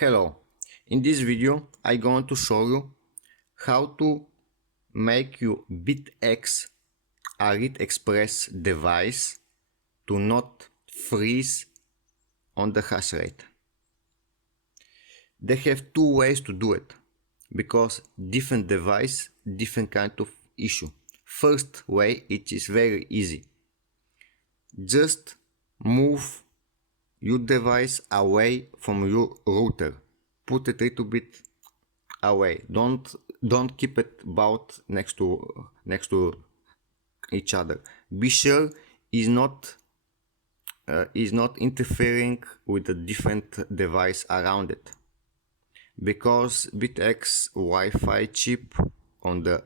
Hello, in this video I'm going to show you how to make your Bitaxe Aliexpress device to not freeze on the hash rate. They have two ways to do it because different device, different kind of issue. First way, it is very easy. Just move your device away from your router. Put it a little bit away. Don't keep it about next to each other. Be sure is not interfering with a different device around it, because Bitaxe Wi-Fi chip on the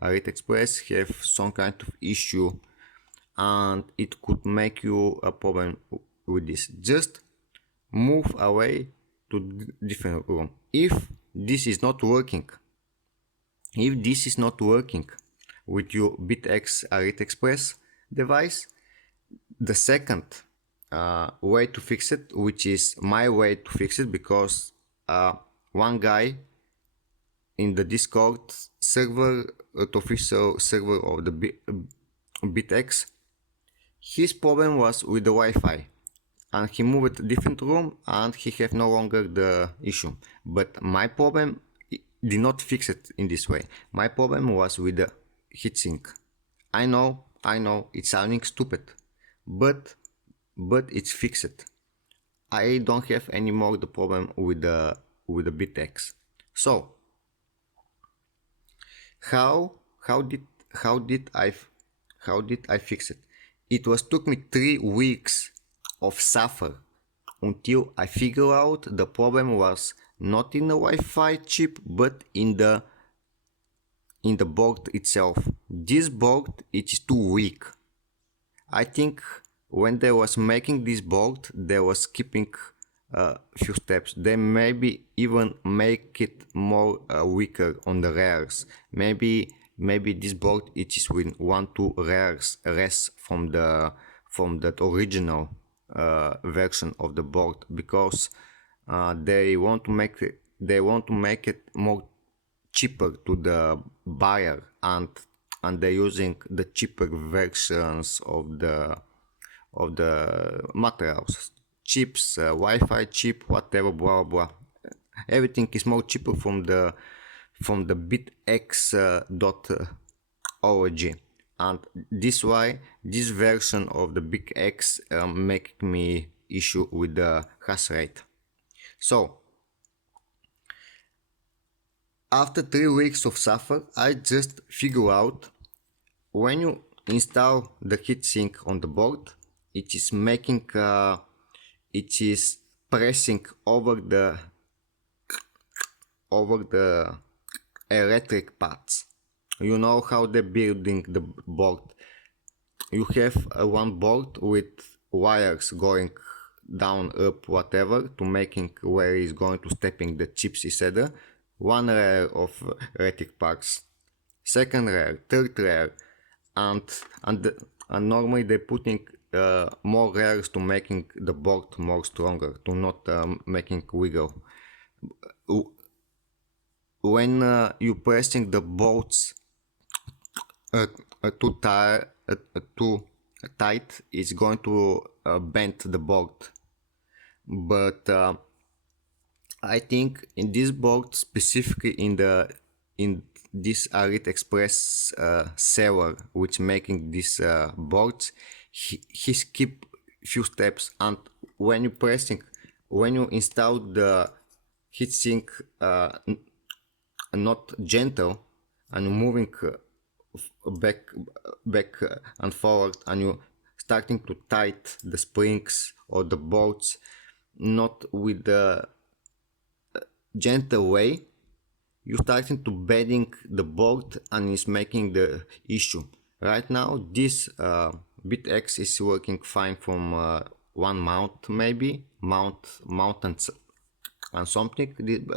Aliexpress have some kind of issue, and it could make you a problem with this. Just move away to different room. If this is not working with your Bitaxe Aliexpress device, the second way to fix it, which is my way to fix it, because one guy in the Discord server, the official server of the Bitaxe, his problem was with the Wi-Fi, and he moved to a different room and he have no longer the issue. But my problem did not fix it in this way. My problem was with the heatsink. I know it's sounding stupid, but it's fixed. I don't have anymore the problem with the Bitaxe. So how did I fix it? It took me 3 weeks of suffer until I figure out the problem was not in the Wi-Fi chip, but in the board itself. This board is too weak. I think when they was making this board, they was skipping a few steps. They maybe even make it more weaker on the rares. Maybe this board it is with 1-2 rares less from that original version of the board, because they want to make it more cheaper to the buyer, and they're using the cheaper versions of the materials, chips, Wi-Fi chip, whatever, blah blah. Everything is more cheaper from the Bitaxe.org, and this why this version of the Bitaxe make me issue with the hash rate. So after 3 weeks of suffer, I just figure out when you install the heatsink on the board, it is making it is pressing over the electric pads. You know how they're building the board. You have one board with wires going down, up, whatever, to making where it's going to stepping the chips, etc. One layer of electric parts, second layer, third layer, and normally they're putting more layers to making the board more stronger, to not making wiggle. When you pressing the bolts too tight, it's going to bend the board. But I think in this board, specifically in this Aliexpress seller which making this boards, he skip few steps, and when you install the heatsink not gentle, and moving back and forward, and you starting to tight the springs or the bolts not with the gentle way, you starting to bending the board, and is making the issue. Right now this Bitaxe is working fine from 1 month, maybe mount and something,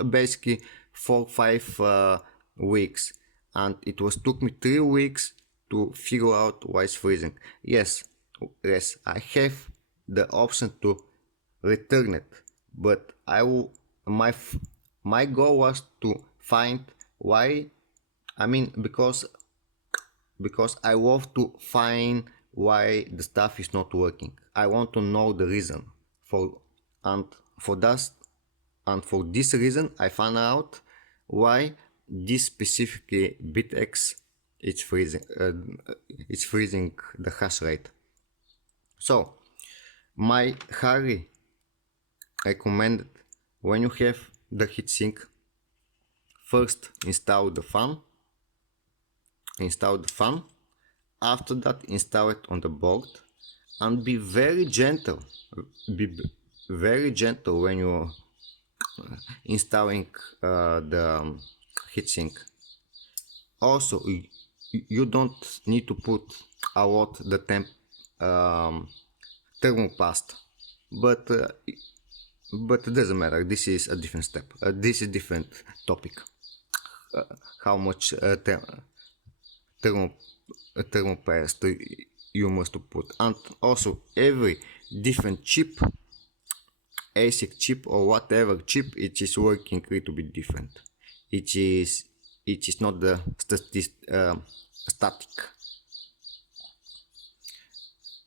basically 4-5 weeks, and it took me 3 weeks to figure out why it's freezing. Yes, I have the option to return it, but my goal was to find why. I mean, because I love to find why the stuff is not working. I want to know the reason for and for that and for this reason I found out why this specifically Bitaxe it's freezing the hash rate. So my highly recommended, when you have the heatsink, first install the fan. After that, install it on the board and be very gentle. Be very gentle when you're installing the heatsink. Also, you don't need to put a lot the thermopast, but it doesn't matter. This is a different step. This is a different topic. How much thermopast you must put, and also every different chip, ASIC chip or whatever chip, it is working a little bit different. It is not the static.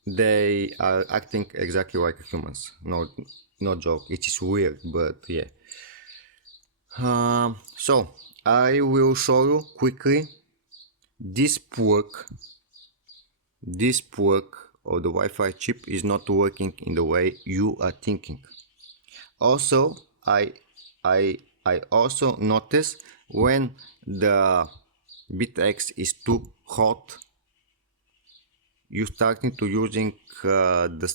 They are acting exactly like humans. No joke. It is weird, but yeah. So I will show you quickly this perk of the Wi-Fi chip is not working in the way you are thinking. Also, I also notice when the Bitaxe is too hot, you starting to using the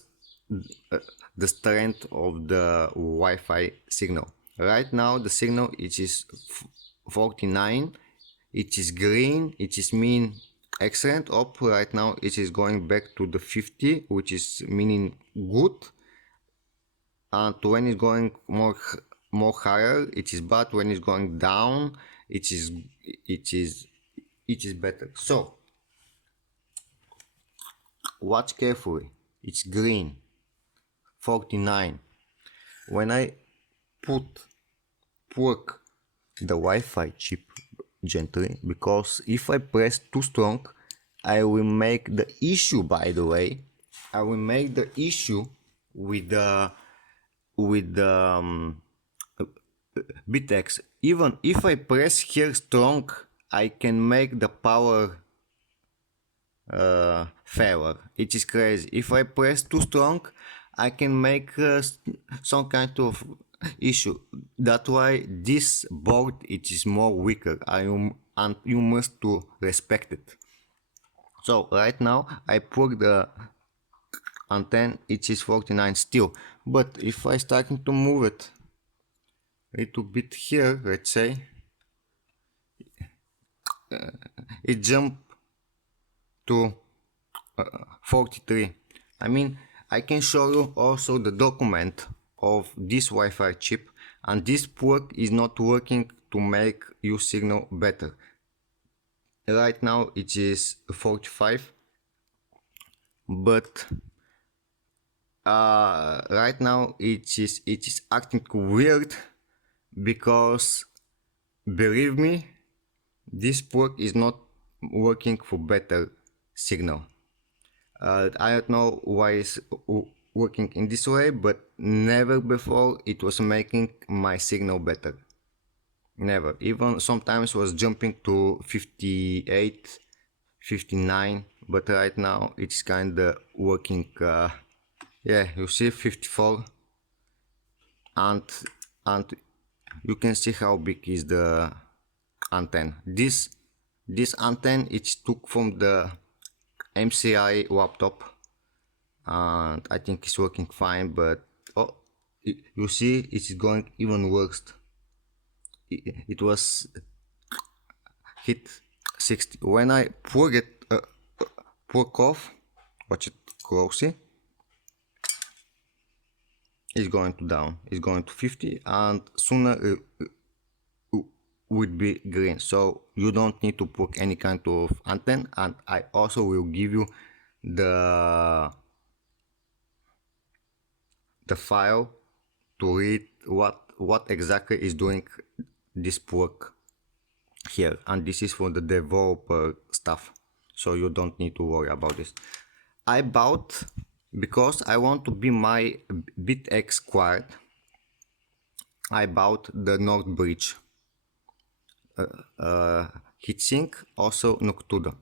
strength of the Wi-Fi signal. Right now the signal it is 49, it is green, it is mean excellent. Up right now it is going back to the 50, which is meaning good, and when it's going more higher it is bad. When it's going down it is better. So watch carefully. It's green, 49. When I work the Wi-Fi chip gently, because if I press too strong I will make the issue, by the way, I will make the issue with the Bitaxe. Even if I press here strong, I can make the power failure. It is crazy. If I press too strong, I can make some kind of issue. That's why this board it is more weaker. And you must to respect it. So right now I put the antenna, it is 49 still, but if I starting to move it a little bit here, let's say, it jump to 43. I mean, I can show you also the document of this Wi-Fi chip, and this port is not working to make your signal better. Right now it is 45, but right now it is acting weird, because believe me, this port is not working for better signal. I don't know why it's working in this way, but never before it was making my signal better. Never. Even sometimes was jumping to 58, 59, but right now it's kinda working. Yeah, you see 54, and you can see how big is the antenna. This antenna it's took from the MCI laptop, and I think it's working fine, but oh, you see it's going even worse. It was hit 60. When I plug it plug off, watch it closely, it's going to down, it's going to 50, and sooner would be green. So you don't need to plug any kind of antenna, and I also will give you the file to read what exactly is doing this work here, and this is for the developer stuff, so you don't need to worry about this. I bought, because I want to be my Bitaxe squared, I bought the North Bridge heatsink, also Noctuda,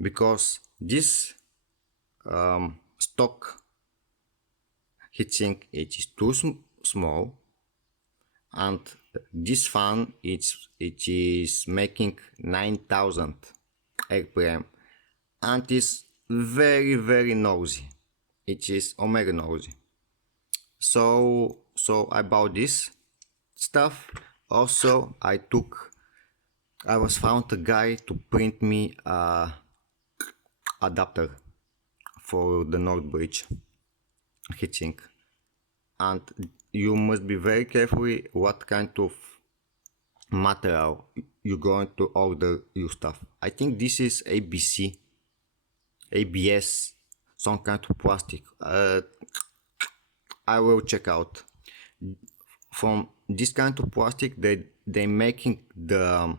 because this stock heatsink, it is too small, and this fan it is making 9000 RPM, and is very noisy. It is omega noisy. So I bought this stuff. Also, I was found a guy to print me a adapter for the North Bridge heatsink, and you must be very careful what kind of material you're going to order your stuff. I think this is ABS, some kind of plastic. I will check out. From this kind of plastic, they making the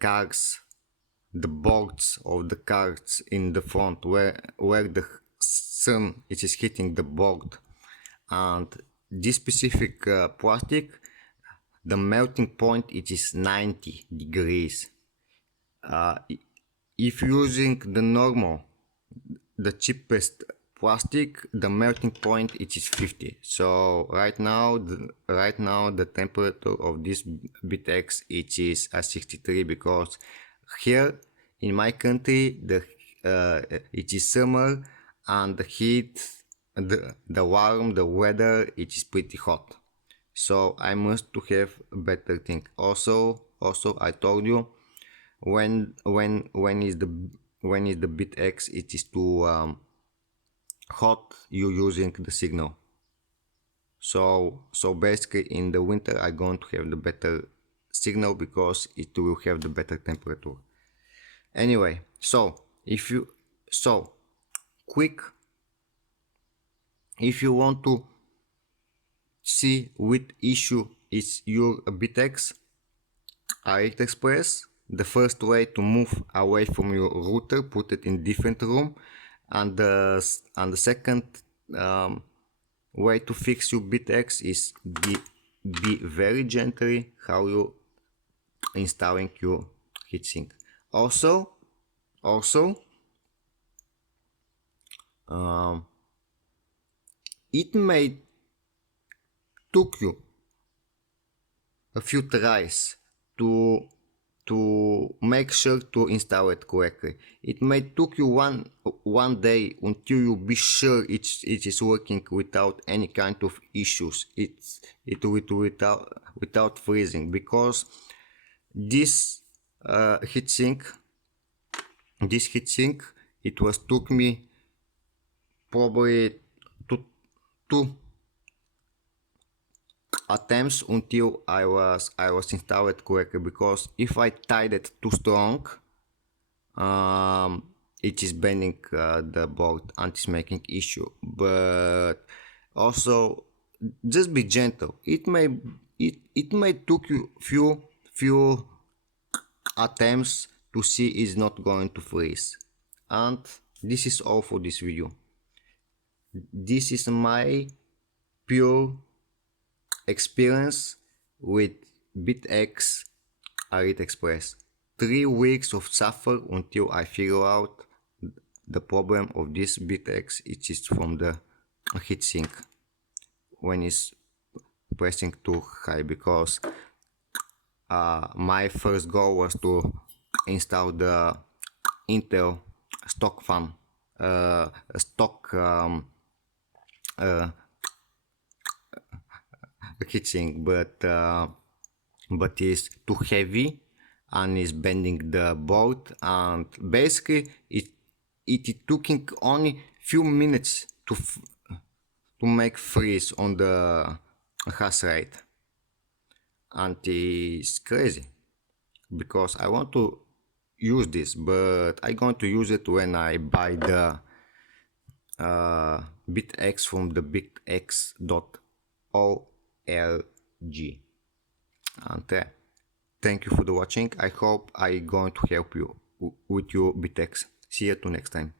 cars, the boards of the cars in the front, where the sun it is hitting the board, and this specific plastic, the melting point it is 90 degrees. If using the cheapest plastic, the melting point it is 50. So right now the temperature of this Bitaxe it is 63, because here in my country it is summer, and the heat, the warm, the weather it is pretty hot. So I must to have a better thing. Also I told you, when is the Bitaxe it is too hot, you using the signal. So basically in the winter I'm going to have the better signal, because it will have the better temperature. Anyway, if you want to see which issue is your Bitaxe, Aliexpress, the first way to move away from your router, put it in different room, and the second way to fix your Bitaxe is be very gently how you installing your heatsink. Also it may took you a few tries to make sure to install it correctly. It may took you one day until you be sure it is working without any kind of issues. Without freezing, because this heatsink, it was took me probably two attempts until I was installed correctly, because if I tied it too strong, it is bending the board and is making issue. But also just be gentle. It may took you few attempts to see it's not going to freeze. And this is all for this video. This is my pure experience with Bitaxe Aliexpress. 3 weeks of suffer until I figure out the problem of this Bitaxe. It is from the heatsink when it's pressing too high, because my first goal was to install the Intel stock fan, stock heatsink, but it's too heavy and is bending the board, and basically it took only few minutes to make freeze on the hash rate, and it's crazy, because I want to use this, but I'm going to use it when I buy the Bitaxe from the Bitaxe OLG. And thank you for the watching. I hope I going to help you with your Bitaxe. See you to next time.